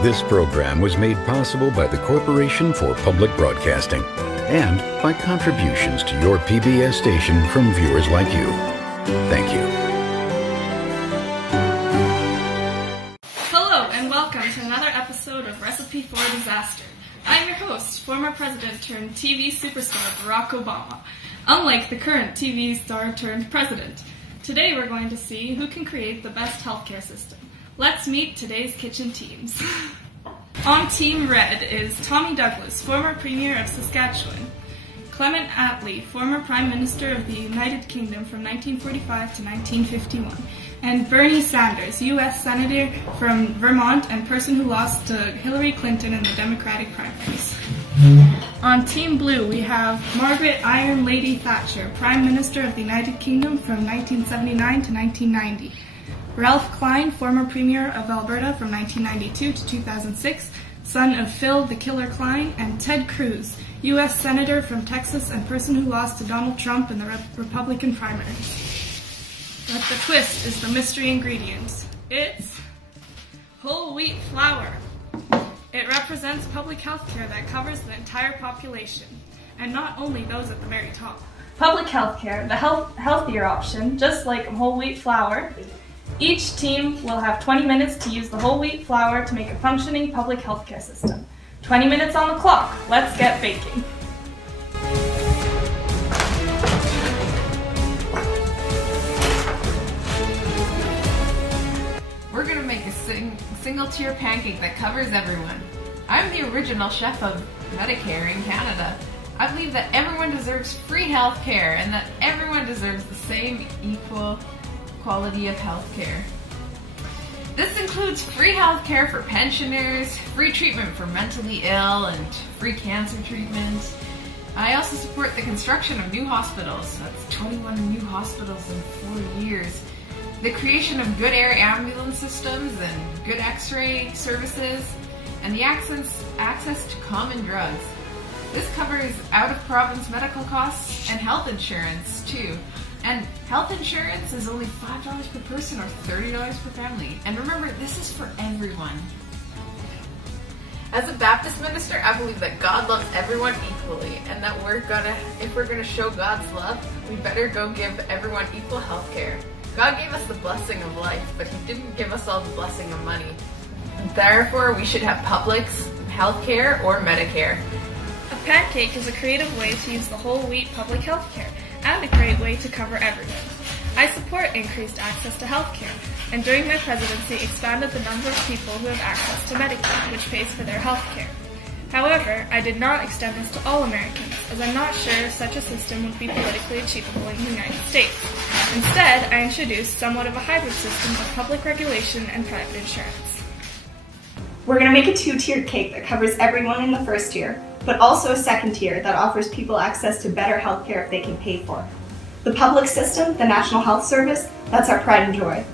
This program was made possible by the Corporation for Public Broadcasting and by contributions to your PBS station from viewers like you. Thank you. Hello and welcome to another episode of Recipe for Disaster. I'm your host, former president turned TV superstar Barack Obama, unlike the current TV star turned president. Today we're going to see who can create the best healthcare system. Let's meet today's kitchen teams. On Team Red is Tommy Douglas, former Premier of Saskatchewan, Clement Attlee, former Prime Minister of the United Kingdom from 1945 to 1951, and Bernie Sanders, U.S. Senator from Vermont and person who lost to Hillary Clinton in the Democratic primaries. On Team Blue, we have Margaret Iron Lady Thatcher, Prime Minister of the United Kingdom from 1979 to 1990. Ralph Klein, former Premier of Alberta from 1992 to 2006, son of Phil the Killer Klein, and Ted Cruz, U.S. Senator from Texas and person who lost to Donald Trump in the Republican primaries. But the twist is the mystery ingredients. It's whole wheat flour. It represents public health care that covers the entire population, and not only those at the very top. Public health care, the healthier option, just like whole wheat flour. Each team will have 20 minutes to use the whole wheat flour to make a functioning public healthcare system. 20 minutes on the clock. Let's get baking. We're going to make a single-tier pancake that covers everyone. I'm the original chef of Medicare in Canada. I believe that everyone deserves free health care and that everyone deserves the same equal quality of health care. This includes free health care for pensioners, free treatment for mentally ill, and free cancer treatment. I also support the construction of new hospitals. That's 21 new hospitals in 4 years. The creation of good air ambulance systems and good x-ray services, and the access to common drugs. This covers out-of-province medical costs and health insurance too. And health insurance is only $5 per person or $30 per family. And remember, this is for everyone. As a Baptist minister, I believe that God loves everyone equally, and that if we're gonna show God's love, we better go give everyone equal health care. God gave us the blessing of life, but He didn't give us all the blessing of money. Therefore, we should have public health care or Medicare. A pancake is a creative way to use the whole wheat public health care, and a great way to cover everyone. I support increased access to health care, and during my presidency expanded the number of people who have access to Medicaid, which pays for their health care. However, I did not extend this to all Americans, as I'm not sure such a system would be politically achievable in the United States. Instead, I introduced somewhat of a hybrid system of public regulation and private insurance. We're going to make a two-tiered cake that covers everyone in the first tier, but also a second tier that offers people access to better health care if they can pay for it. The public system, the National Health Service, that's our pride and joy.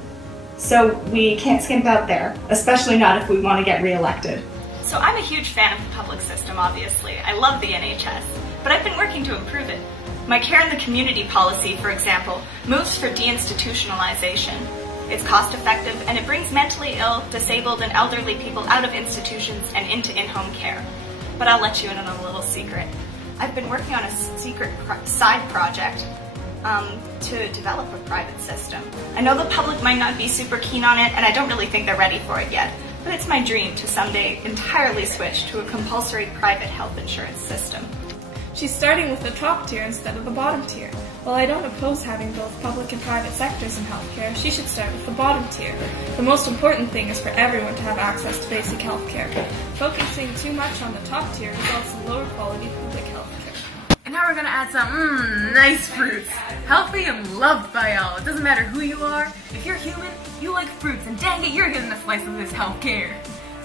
So we can't skimp out there, especially not if we want to get re-elected. So I'm a huge fan of the public system, obviously. I love the NHS, but I've been working to improve it. My Care in the Community policy, for example, moves for deinstitutionalization. It's cost-effective, and it brings mentally ill, disabled, and elderly people out of institutions and into in-home care. But I'll let you in on a little secret. I've been working on a secret side project to develop a private system. I know the public might not be super keen on it, and I don't really think they're ready for it yet, but it's my dream to someday entirely switch to a compulsory private health insurance system. She's starting with the top tier instead of the bottom tier. While I don't oppose having both public and private sectors in healthcare, she should start with the bottom tier. The most important thing is for everyone to have access to basic healthcare. Focusing too much on the top tier results in lower quality public healthcare. And now we're gonna add some nice fruits. Healthy and loved by all. It doesn't matter who you are. If you're human, you like fruits, and dang it, you're getting a slice of this healthcare.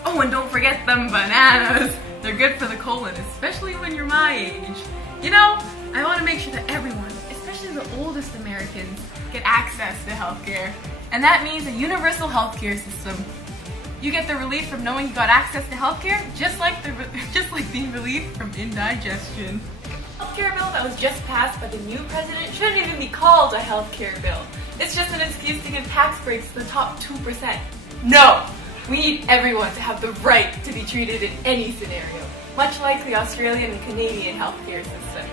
Oh, and don't forget them bananas. They're good for the colon, especially when you're my age. You know, I want to make sure that everyone, especially the oldest Americans, get access to healthcare. And that means a universal healthcare system. You get the relief from knowing you got access to healthcare, just like the relief from indigestion. Healthcare bill that was just passed by the new president shouldn't even be called a healthcare bill. It's just an excuse to give tax breaks to the top 2%. No! We need everyone to have the right to be treated in any scenario, much like the Australian and Canadian healthcare system.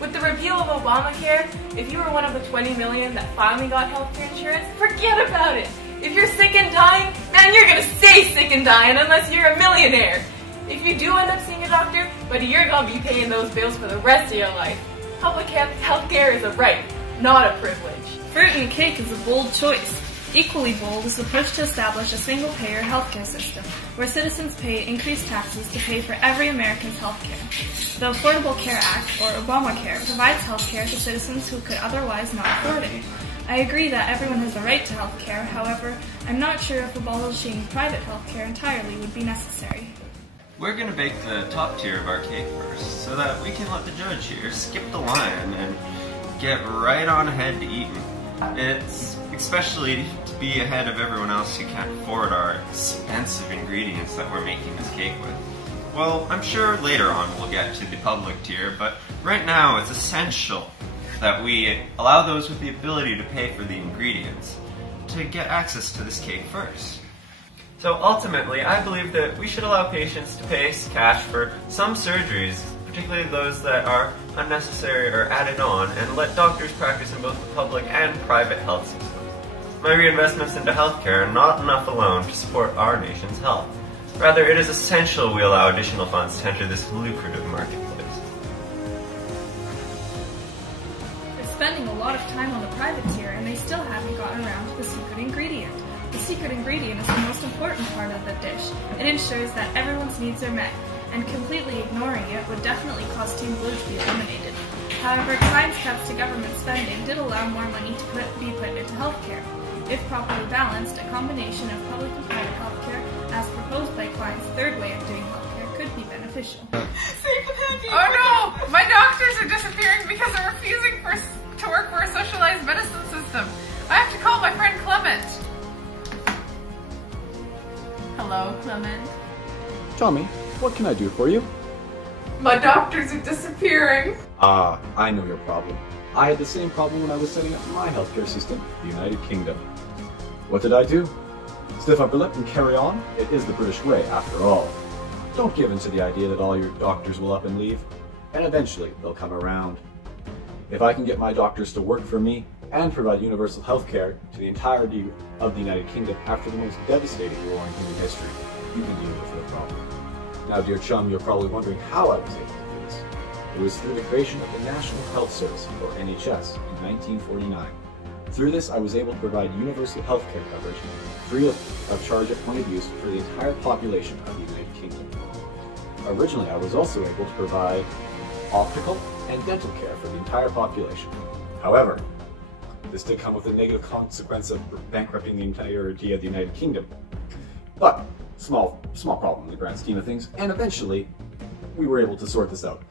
With the repeal of Obamacare, if you were one of the 20 million that finally got healthcare insurance, forget about it. If you're sick and dying, man, you're gonna stay sick and dying unless you're a millionaire. If you do end up seeing a doctor, buddy, you're gonna be paying those bills for the rest of your life. Public healthcare is a right, not a privilege. Fruit and cake is a bold choice. Equally bold is the push to establish a single-payer healthcare system, where citizens pay increased taxes to pay for every American's healthcare. The Affordable Care Act, or Obamacare, provides healthcare to citizens who could otherwise not afford it. I agree that everyone has the right to healthcare, however, I'm not sure if abolishing private healthcare entirely would be necessary. We're going to bake the top tier of our cake first, so that we can let the judge here skip the line and get right on ahead to eating. It's especially to be ahead of everyone else who can't afford our expensive ingredients that we're making this cake with. Well, I'm sure later on we'll get to the public tier, but right now it's essential that we allow those with the ability to pay for the ingredients to get access to this cake first. So ultimately, I believe that we should allow patients to pay cash for some surgeries, particularly those that are unnecessary or added on, and let doctors practice in both the public and private health systems. My reinvestments into healthcare are not enough alone to support our nation's health. Rather, it is essential we allow additional funds to enter this lucrative marketplace. They're spending a lot of time on the private tier, and they still haven't gotten around to the secret ingredient. The secret ingredient is the most important part of the dish. It ensures that everyone's needs are met, and completely ignoring it would definitely cause Team Blue to be eliminated. However, Klein's cuts to government spending did allow more money to be put into healthcare. If properly balanced, a combination of public and private healthcare, as proposed by Klein's third way of doing healthcare, could be beneficial. Oh no! My doctors are disappearing because they're refusing to work for a socialized medicine system. I have to call my friend Clement. Hello, Clement. Tommy, what can I do for you? My doctors are disappearing. Ah, I know your problem. I had the same problem when I was setting up my healthcare system, the United Kingdom. What did I do? Stiff upper lip and carry on? It is the British way, after all. Don't give in to the idea that all your doctors will up and leave, and eventually they'll come around. If I can get my doctors to work for me and provide universal healthcare to the entirety of the United Kingdom after the most devastating war in human history, you can deal with the problem. Now, dear chum, you're probably wondering how I was able to do this. It was through the creation of the National Health Service, or NHS, in 1949. Through this, I was able to provide universal healthcare coverage, free of charge at point of use, for the entire population of the United Kingdom. Originally, I was also able to provide optical and dental care for the entire population. However, this did come with a negative consequence of bankrupting the entirety of the United Kingdom. But, small problem in the grand scheme of things, and eventually, we were able to sort this out.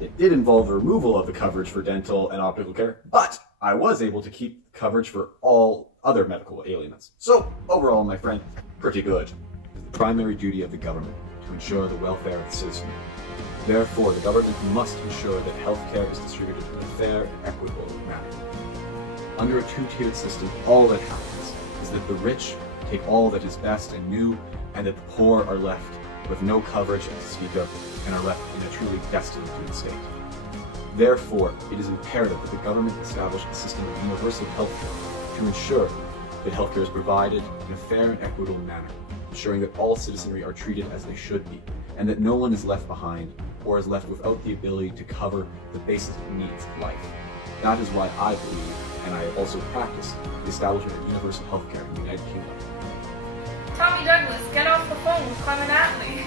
It did involve the removal of the coverage for dental and optical care, but I was able to keep coverage for all other medical ailments. So, overall, my friend, pretty good. It's the primary duty of the government to ensure the welfare of the citizen. Therefore, the government must ensure that healthcare is distributed in a fair and equitable manner. Under a two-tiered system, all that happens is that the rich take all that is best and new, and that the poor are left with no coverage to speak of, and are left in a truly destitute state. Therefore, it is imperative that the government establish a system of universal healthcare to ensure that healthcare is provided in a fair and equitable manner, ensuring that all citizenry are treated as they should be, and that no one is left behind or is left without the ability to cover the basic needs of life. That is why I believe, and I also practice, the establishment of universal healthcare in the United Kingdom. Tommy Douglas, get off the phone with Clement Attlee.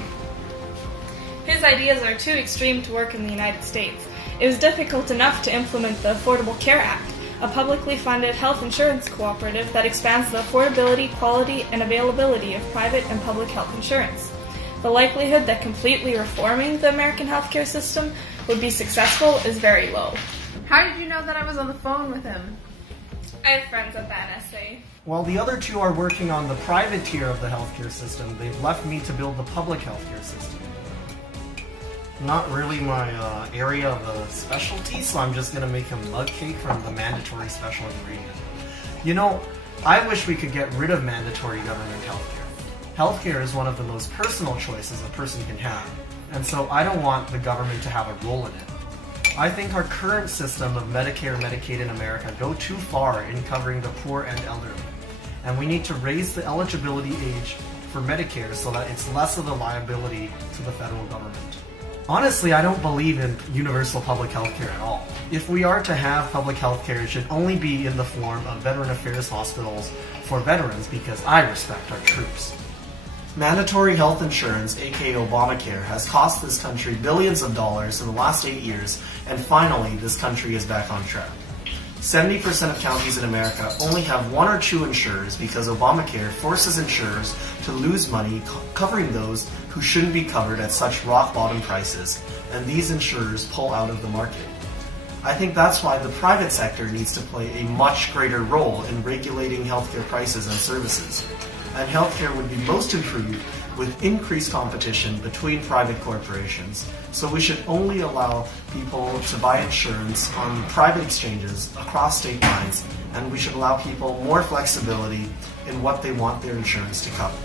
His ideas are too extreme to work in the United States. It was difficult enough to implement the Affordable Care Act, a publicly funded health insurance cooperative that expands the affordability, quality, and availability of private and public health insurance. The likelihood that completely reforming the American healthcare system would be successful is very low. How did you know that I was on the phone with him? I have friends at the NSA. While the other two are working on the private tier of the healthcare system, they've left me to build the public healthcare system. Not really my area of specialty, so I'm just gonna make a mug cake from the mandatory special ingredient. You know, I wish we could get rid of mandatory government healthcare. Healthcare is one of the most personal choices a person can have, and so I don't want the government to have a role in it. I think our current system of Medicare and Medicaid in America go too far in covering the poor and elderly, and we need to raise the eligibility age for Medicare so that it's less of a liability to the federal government. Honestly, I don't believe in universal public health care at all. If we are to have public health care, it should only be in the form of Veteran Affairs hospitals for veterans because I respect our troops. Mandatory health insurance, aka Obamacare, has cost this country billions of dollars in the last 8 years, and finally this country is back on track. 70% of counties in America only have 1 or 2 insurers because Obamacare forces insurers to lose money covering those who shouldn't be covered at such rock-bottom prices, and these insurers pull out of the market. I think that's why the private sector needs to play a much greater role in regulating healthcare prices and services. And healthcare would be most improved with increased competition between private corporations. So we should only allow people to buy insurance on private exchanges across state lines, and we should allow people more flexibility in what they want their insurance to cover.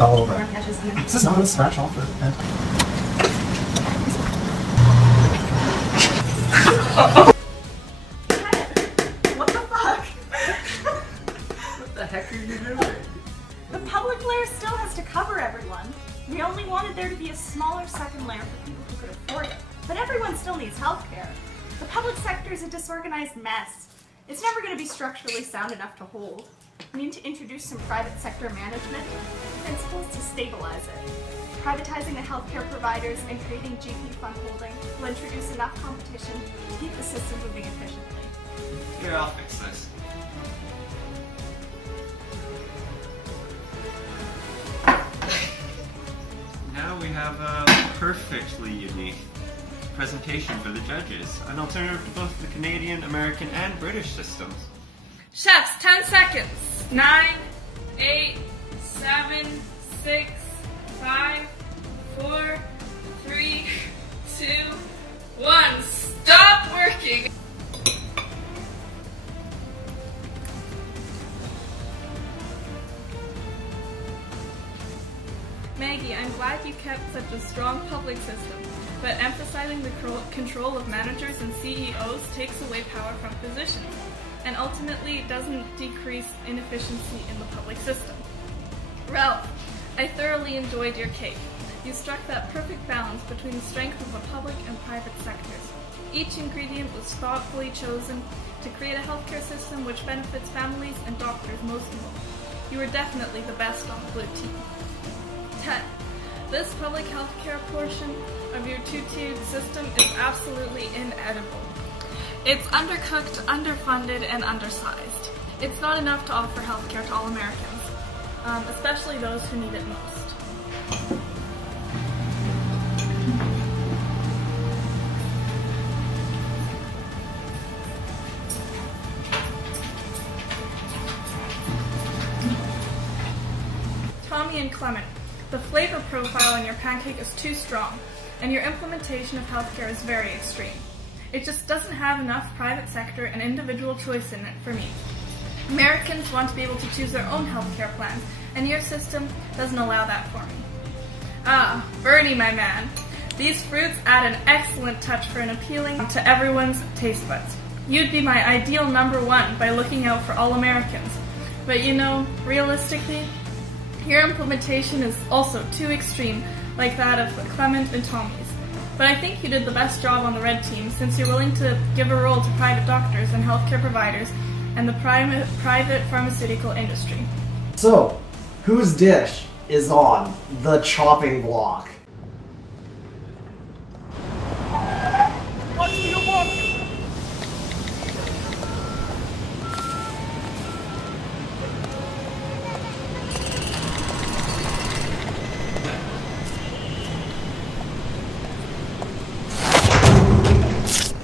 Oh, right. This is not a scratch off the pen. What the fuck? What the heck are you doing? The public layer still has to cover everyone. We only wanted there to be a smaller second layer for people who could afford it. But everyone still needs healthcare. The public sector is a disorganized mess. It's never going to be structurally sound enough to hold. We need to introduce some private sector management principles to stabilize it. Privatizing the healthcare providers and creating GP fund holding will introduce enough competition to keep the system moving efficiently. Here, I'll fix this. Now we have a perfectly unique presentation for the judges, an alternative to both the Canadian, American, and British systems. Chefs, 10 seconds. 9, 8, 7, 6, 5, 4, 3, 2, 1. Stop working! Maggie, I'm glad you kept such a strong public system, but emphasizing the control of managers and CEOs takes away power from physicians, and ultimately doesn't decrease inefficiency in the public system. Ralph, I thoroughly enjoyed your cake. You struck that perfect balance between the strength of the public and private sectors. Each ingredient was thoughtfully chosen to create a healthcare system which benefits families and doctors most of all. You were definitely the best on the blue team. 10. This public healthcare portion of your two-tiered system is absolutely inedible. It's undercooked, underfunded, and undersized. It's not enough to offer healthcare to all Americans, especially those who need it most. Tommy and Clement, the flavor profile in your pancake is too strong, and your implementation of healthcare is very extreme. It just doesn't have enough private sector and individual choice in it for me. Americans want to be able to choose their own healthcare plans, and your system doesn't allow that for me. Ah, Bernie, my man. These fruits add an excellent touch for an appealing to everyone's taste buds. You'd be my ideal #1 by looking out for all Americans. But you know, realistically, your implementation is also too extreme, like that of Clement and Tommy's. But I think you did the best job on the red team since you're willing to give a role to private doctors and healthcare providers and the private pharmaceutical industry. So, whose dish is on the chopping block? What's your book?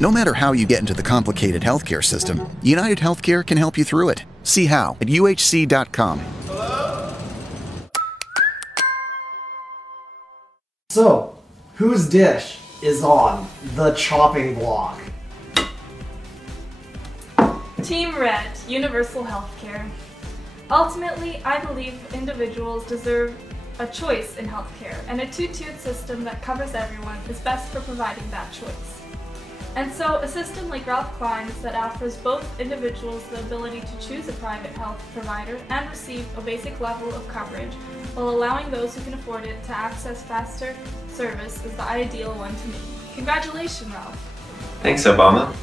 No matter how you get into the complicated healthcare system, United Healthcare can help you through it. See how at uhc.com. So, whose dish is on the chopping block? Team Red, universal healthcare. Ultimately, I believe individuals deserve a choice in healthcare, and a two-tiered system that covers everyone is best for providing that choice. And so, a system like Ralph Klein's that offers both individuals the ability to choose a private health provider and receive a basic level of coverage, while allowing those who can afford it to access faster service is the ideal one to me. Congratulations, Ralph. Thanks, Obama.